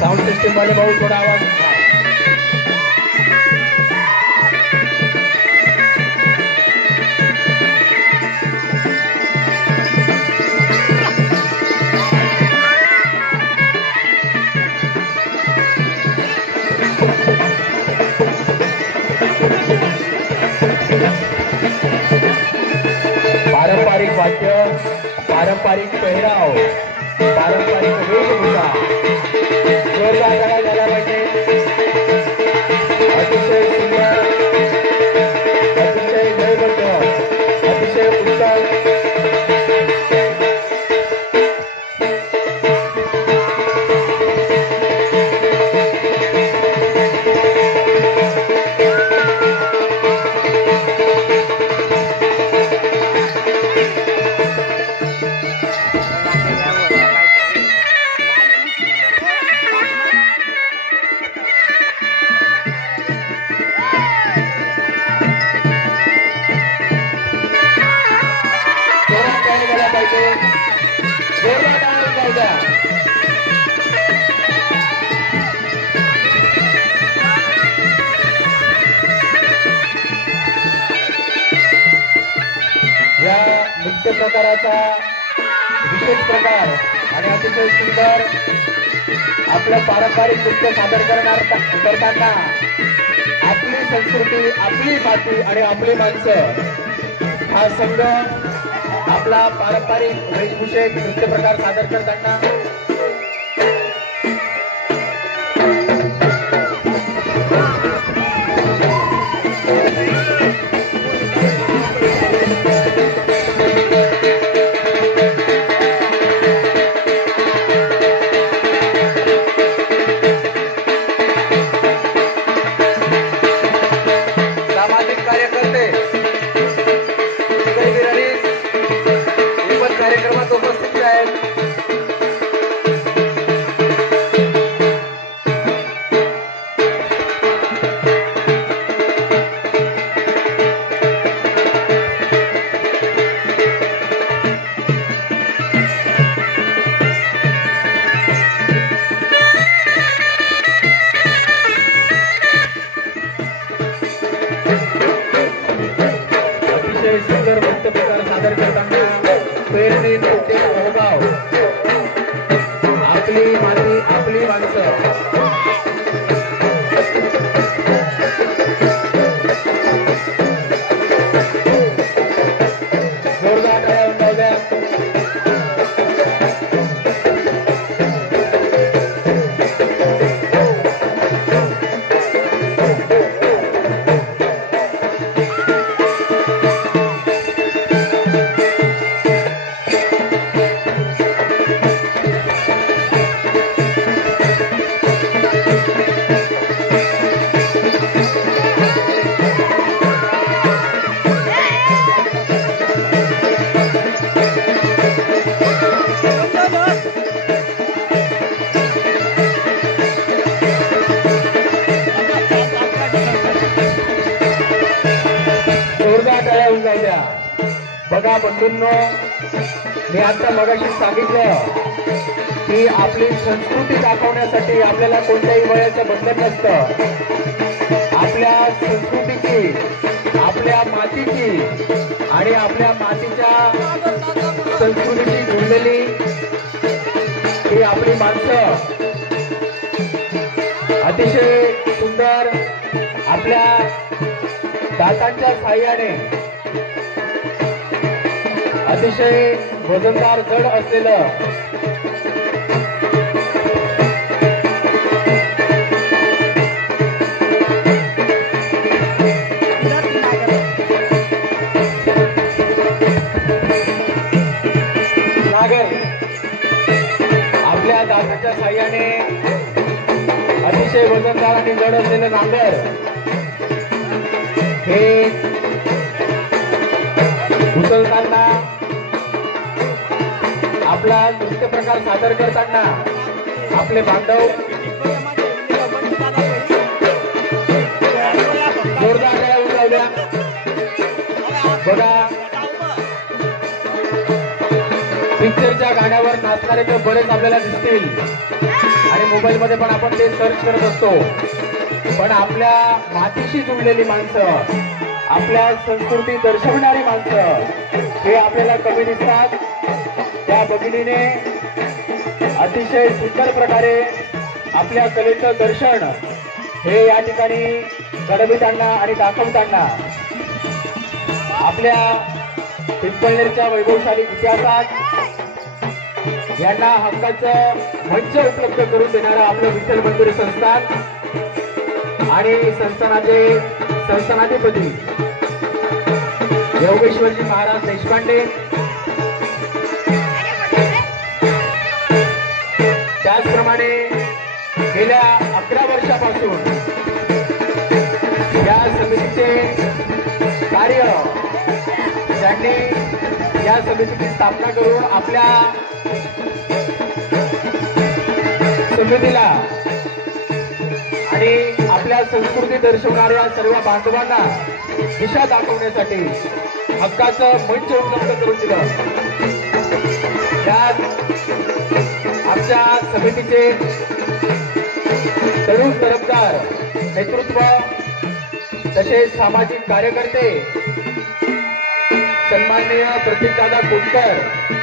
Sound system वाले भाऊ थोड़ा आवाज पारंपरिक वाद्य, पारंपरिक पेहराव, पारंपरिक वेशभूषा जोरदार करायला झाला पाहिजे। अतिशय सुंदर, अतिशय लयबद्ध, अतिशय उत्तम या नृत्य प्रकाराचा विशेष प्रकार आणि अतिशय सुंदर आपलं पारंपरिक नृत्य सादर करताना आपली संस्कृती, आपली माती आणि आपली माणसं हा संघ आपला पारंपरिक वेशभूषेत नृत्य प्रकार सादर करताना कार्यक्रमात उपस्थित आहेत। अतिशय सुंदर नृत्य प्रकार सादर करताना प्रेरणे नृत्य अवभाव, आपली माती, आपली माणसं जोरदार टाळ्या वाजवा। बघा बंधूंनो, मी आता मगाशी सांगितलं की आपली संस्कृती दाखवण्यासाठी आपल्याला कोणत्याही वयाचं बंधन नसतं। आपल्या संस्कृतीची, आपल्या मातीची आणि आपल्या मातीच्या संस्कृतीची जुळलेली ही आपली माणसं अतिशय सुंदर आपल्या दातांच्या साह्याने अतिशय वजनदार जड असलेलं नागर आपल्या दाताच्या साह्याने अतिशय वजनदार आणि जड असलेलं नांगर हे उचलताना आपला नृत्य प्रकार सादर करताना आपले बांधव असणारे ते बरेच आपल्याला दिसतील आणि मोबाईल मध्ये पण आपण ते सर्च करत असतो, पण आपल्या मातीशी जुळलेली माणसं, आपल्या संस्कृती दर्शवणारी माणसं हे आपल्याला कमी दिसतात. त्या भगिनीने अतिशय सुंदर प्रकारे आपल्या कलेचं दर्शन हे या ठिकाणी घडविताना आणि दाखवताना आपल्या पिंपळनेरच्या वैभवशाली इतिहासात यांना हक्काचं मंच उपलब्ध करून देणारं आपलं विठ्ठल मंदिर संस्थान आणि संस्थानाचे संस्थानाधिपती योगेश्वरजी महाराज देशपांडे, त्याचप्रमाणे गेल्या 11 वर्षापासून या समितीचे कार्य त्यांनी या समितीची स्थापना करून आपल्या समितीला आणि आपल्या संस्कृती दर्शवणाऱ्या सर्व बांधवांना दिशा दाखवण्यासाठी हक्काचं मंच उपलब्ध करून दिलं. त्यात आमच्या समितीचे तरुण तरफदार नेतृत्व तसेच सामाजिक कार्यकर्ते सन्माननीय प्रतीकदादा कोटकर